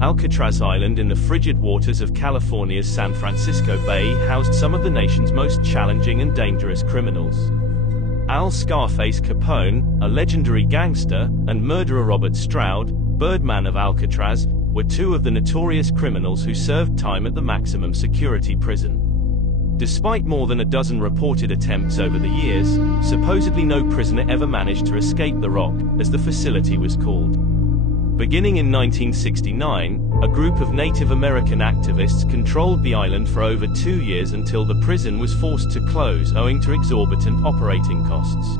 Alcatraz Island in the frigid waters of California's San Francisco Bay housed some of the nation's most challenging and dangerous criminals. Al Scarface Capone, a legendary gangster, and murderer Robert Stroud, Birdman of Alcatraz, were two of the notorious criminals who served time at the maximum security prison. Despite more than a dozen reported attempts over the years, supposedly no prisoner ever managed to escape the Rock, as the facility was called. Beginning in 1969, a group of Native American activists controlled the island for over 2 years until the prison was forced to close owing to exorbitant operating costs.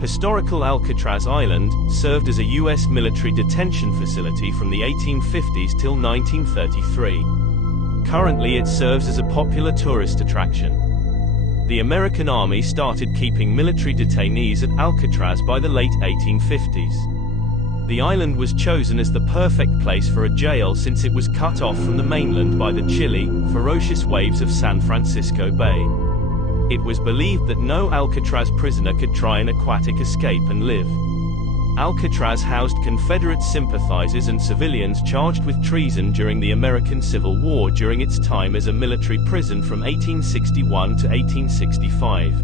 Historical Alcatraz Island served as a U.S. military detention facility from the 1850s till 1933. Currently it serves as a popular tourist attraction. The American Army started keeping military detainees at Alcatraz by the late 1850s. The island was chosen as the perfect place for a jail since it was cut off from the mainland by the chilly, ferocious waves of San Francisco Bay. It was believed that no Alcatraz prisoner could try an aquatic escape and live. Alcatraz housed Confederate sympathizers and civilians charged with treason during the American Civil War during its time as a military prison from 1861 to 1865.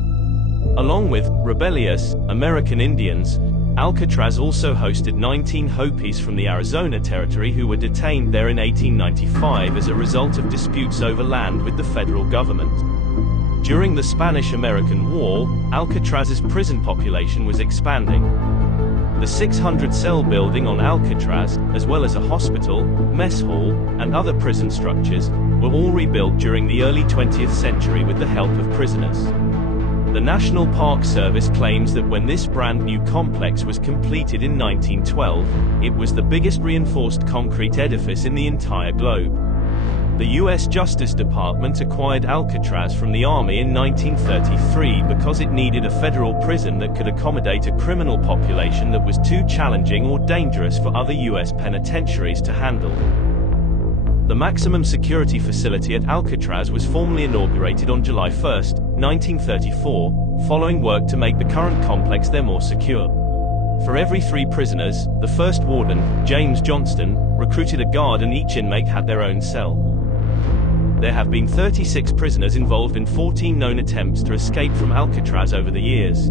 Along with rebellious American Indians, Alcatraz also hosted 19 Hopis from the Arizona Territory who were detained there in 1895 as a result of disputes over land with the federal government. During the Spanish-American War, Alcatraz's prison population was expanding. The 600-cell building on Alcatraz, as well as a hospital, mess hall, and other prison structures, were all rebuilt during the early 20th century with the help of prisoners. The National Park Service claims that when this brand new complex was completed in 1912, it was the biggest reinforced concrete edifice in the entire globe. The U.S. Justice Department acquired Alcatraz from the Army in 1933 because it needed a federal prison that could accommodate a criminal population that was too challenging or dangerous for other U.S. penitentiaries to handle. The maximum security facility at Alcatraz was formally inaugurated on July 1, 1934, following work to make the current complex there more secure. For every 3 prisoners, the first warden, James Johnston, recruited a guard and each inmate had their own cell. There have been 36 prisoners involved in 14 known attempts to escape from Alcatraz over the years.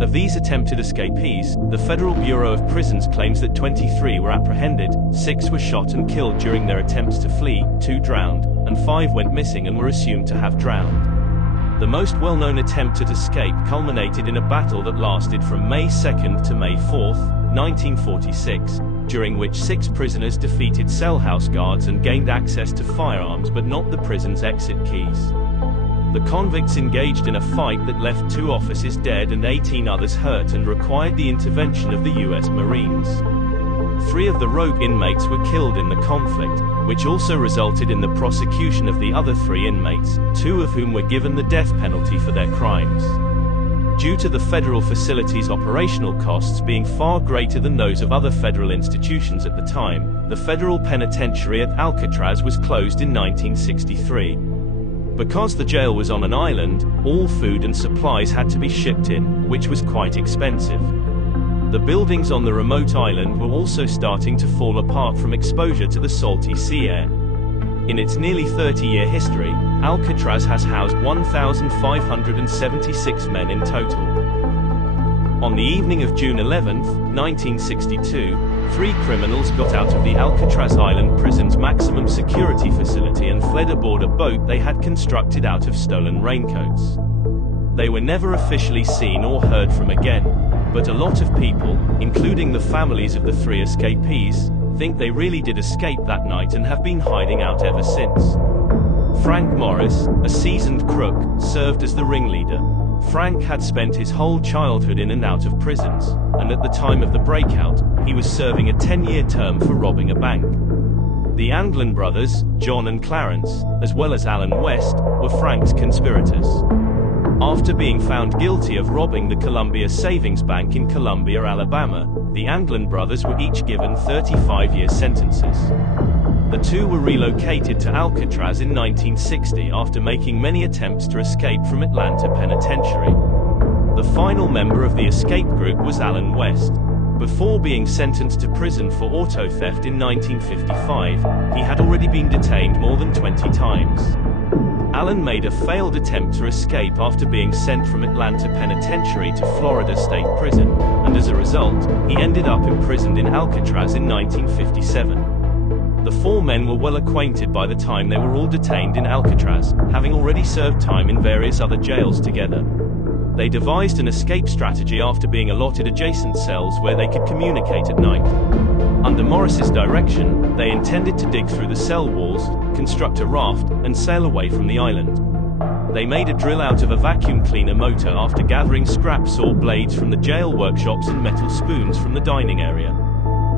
Of these attempted escapees, the Federal Bureau of Prisons claims that 23 were apprehended, 6 were shot and killed during their attempts to flee, 2 drowned, and 5 went missing and were assumed to have drowned. The most well-known attempt at escape culminated in a battle that lasted from May 2 to May 4, 1946, during which 6 prisoners defeated cell house guards and gained access to firearms but not the prison's exit keys. The convicts engaged in a fight that left 2 officers dead and 18 others hurt and required the intervention of the U.S. Marines. 3 of the rogue inmates were killed in the conflict, which also resulted in the prosecution of the other 3 inmates, 2 of whom were given the death penalty for their crimes. Due to the federal facility's operational costs being far greater than those of other federal institutions at the time, the federal penitentiary at Alcatraz was closed in 1963. Because the jail was on an island, all food and supplies had to be shipped in, which was quite expensive. The buildings on the remote island were also starting to fall apart from exposure to the salty sea air. In its nearly 30-year history, Alcatraz has housed 1,576 men in total. On the evening of June 11, 1962, 3 criminals got out of the Alcatraz Island prison's maximum security facility and fled aboard a boat they had constructed out of stolen raincoats. They were never officially seen or heard from again, but a lot of people, including the families of the 3 escapees, think they really did escape that night and have been hiding out ever since. Frank Morris, a seasoned crook, served as the ringleader. Frank had spent his whole childhood in and out of prisons, and at the time of the breakout, he was serving a 10-year term for robbing a bank. The Anglin brothers, John and Clarence, as well as Alan West, were Frank's conspirators. After being found guilty of robbing the Columbia Savings Bank in Columbia, Alabama, the Anglin brothers were each given 35-year sentences. The 2 were relocated to Alcatraz in 1960 after making many attempts to escape from Atlanta Penitentiary. The final member of the escape group was Alan West. Before being sentenced to prison for auto theft in 1955, he had already been detained more than 20 times. Allen made a failed attempt to escape after being sent from Atlanta Penitentiary to Florida State Prison, and as a result, he ended up imprisoned in Alcatraz in 1957. The four men were well acquainted by the time they were all detained in Alcatraz, having already served time in various other jails together. They devised an escape strategy after being allotted adjacent cells where they could communicate at night. Under Morris's direction, they intended to dig through the cell walls, construct a raft, and sail away from the island. They made a drill out of a vacuum cleaner motor after gathering scrap saw blades from the jail workshops and metal spoons from the dining area.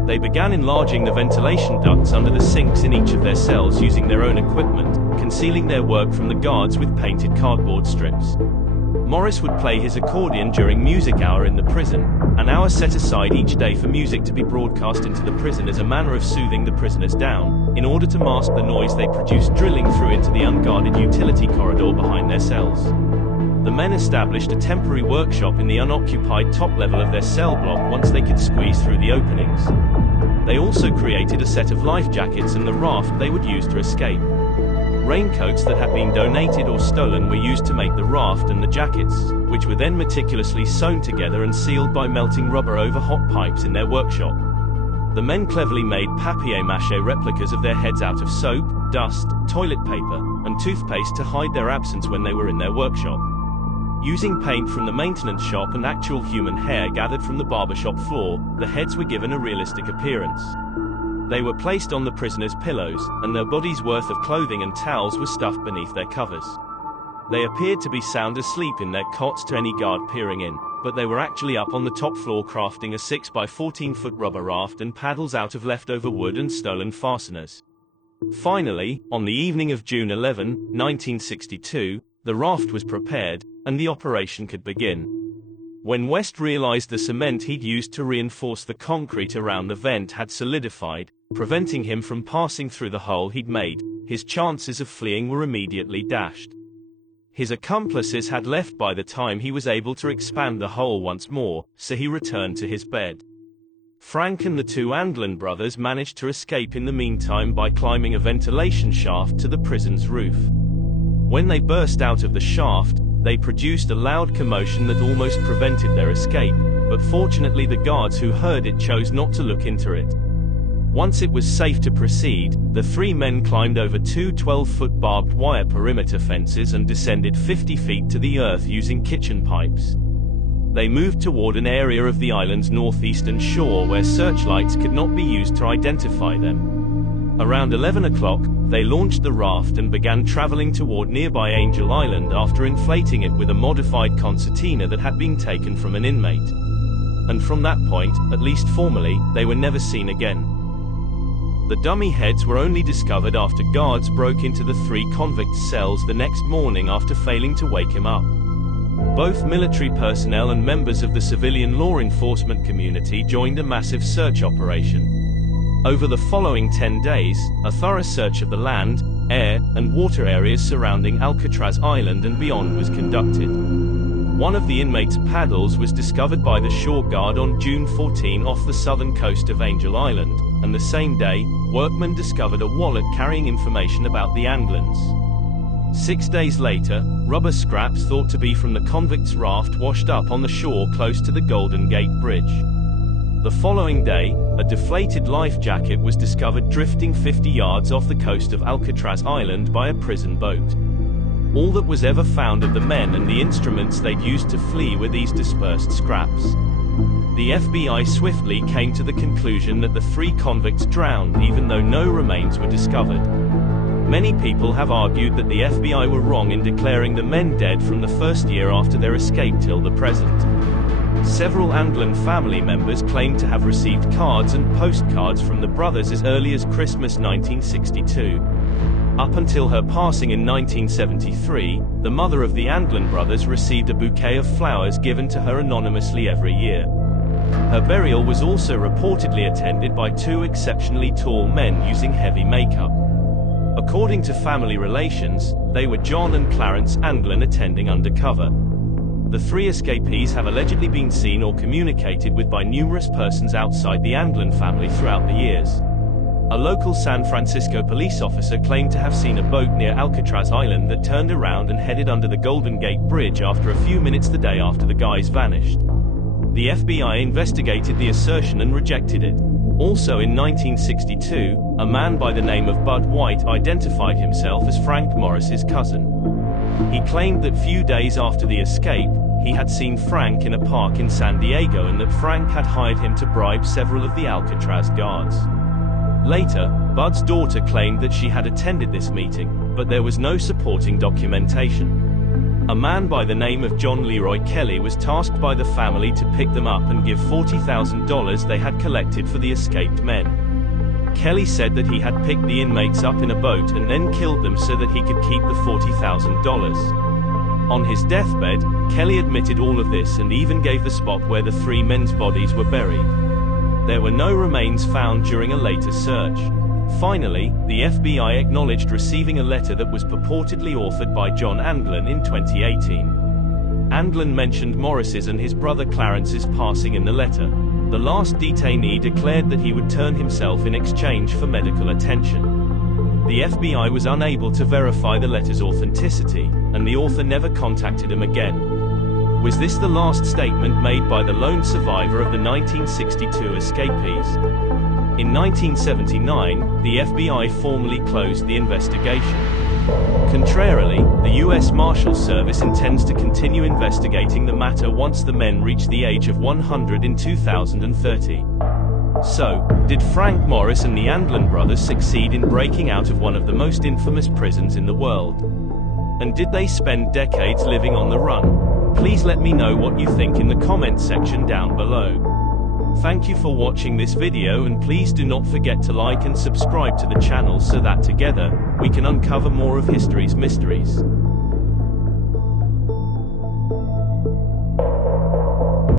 They began enlarging the ventilation ducts under the sinks in each of their cells using their own equipment, concealing their work from the guards with painted cardboard strips. Morris would play his accordion during music hour in the prison, an hour set aside each day for music to be broadcast into the prison as a manner of soothing the prisoners down, in order to mask the noise they produced drilling through into the unguarded utility corridor behind their cells. The men established a temporary workshop in the unoccupied top level of their cell block once they could squeeze through the openings. They also created a set of life jackets and the raft they would use to escape. Raincoats that had been donated or stolen were used to make the raft and the jackets, which were then meticulously sewn together and sealed by melting rubber over hot pipes in their workshop. The men cleverly made papier-mâché replicas of their heads out of soap, dust, toilet paper, and toothpaste to hide their absence when they were in their workshop. Using paint from the maintenance shop and actual human hair gathered from the barbershop floor, the heads were given a realistic appearance. They were placed on the prisoners' pillows, and their bodies' worth of clothing and towels was stuffed beneath their covers. They appeared to be sound asleep in their cots to any guard peering in, but they were actually up on the top floor crafting a 6-by-14-foot rubber raft and paddles out of leftover wood and stolen fasteners. Finally, on the evening of June 11, 1962, the raft was prepared, and the operation could begin. When West realized the cement he'd used to reinforce the concrete around the vent had solidified, preventing him from passing through the hole he'd made, his chances of fleeing were immediately dashed. His accomplices had left by the time he was able to expand the hole once more, so he returned to his bed. Frank and the two Anglin brothers managed to escape in the meantime by climbing a ventilation shaft to the prison's roof. When they burst out of the shaft, they produced a loud commotion that almost prevented their escape, but fortunately the guards who heard it chose not to look into it. Once it was safe to proceed, the three men climbed over two 12-foot barbed wire perimeter fences and descended 50 feet to the earth using kitchen pipes. They moved toward an area of the island's northeastern shore where searchlights could not be used to identify them. Around 11 o'clock, they launched the raft and began traveling toward nearby Angel Island after inflating it with a modified concertina that had been taken from an inmate. And from that point, at least formally, they were never seen again. The dummy heads were only discovered after guards broke into the three convicts' cells the next morning after failing to wake him up. Both military personnel and members of the civilian law enforcement community joined a massive search operation. Over the following 10 days, a thorough search of the land, air, and water areas surrounding Alcatraz Island and beyond was conducted. One of the inmates' paddles was discovered by the shore guard on June 14 off the southern coast of Angel Island, and the same day, workmen discovered a wallet carrying information about the Anglins. 6 days later, rubber scraps thought to be from the convicts' raft washed up on the shore close to the Golden Gate Bridge. The following day, a deflated life jacket was discovered drifting 50 yards off the coast of Alcatraz Island by a prison boat. All that was ever found of the men and the instruments they'd used to flee were these dispersed scraps. The FBI swiftly came to the conclusion that the three convicts drowned even though no remains were discovered. Many people have argued that the FBI were wrong in declaring the men dead from the first year after their escape till the present. Several Anglin family members claimed to have received cards and postcards from the brothers as early as Christmas 1962. Up until her passing in 1973, the mother of the Anglin brothers received a bouquet of flowers given to her anonymously every year. Her burial was also reportedly attended by two exceptionally tall men using heavy makeup. According to family relations, they were John and Clarence Anglin attending undercover. The three escapees have allegedly been seen or communicated with by numerous persons outside the Anglin family throughout the years. A local San Francisco police officer claimed to have seen a boat near Alcatraz Island that turned around and headed under the Golden Gate Bridge after a few minutes the day after the guys vanished. The FBI investigated the assertion and rejected it. Also in 1962, a man by the name of Bud White identified himself as Frank Morris's cousin. He claimed that few days after the escape, he had seen Frank in a park in San Diego and that Frank had hired him to bribe several of the Alcatraz guards. Later, Bud's daughter claimed that she had attended this meeting, but there was no supporting documentation. A man by the name of John Leroy Kelly was tasked by the family to pick them up and give $40,000 they had collected for the escaped men. Kelly said that he had picked the inmates up in a boat and then killed them so that he could keep the $40,000. On his deathbed, Kelly admitted all of this and even gave the spot where the three men's bodies were buried. There were no remains found during a later search. Finally, the FBI acknowledged receiving a letter that was purportedly authored by John Anglin in 2018. Anglin mentioned Morris's and his brother Clarence's passing in the letter. The last detainee declared that he would turn himself in exchange for medical attention. The FBI was unable to verify the letter's authenticity, and the author never contacted him again. Was this the last statement made by the lone survivor of the 1962 escapees? In 1979, the FBI formally closed the investigation. Contrarily, the U.S. Marshals Service intends to continue investigating the matter once the men reach the age of 100 in 2030. So, did Frank Morris and the Anglin brothers succeed in breaking out of one of the most infamous prisons in the world? And did they spend decades living on the run? Please let me know what you think in the comment section down below. Thank you for watching this video, and please do not forget to like and subscribe to the channel so that together, we can uncover more of history's mysteries.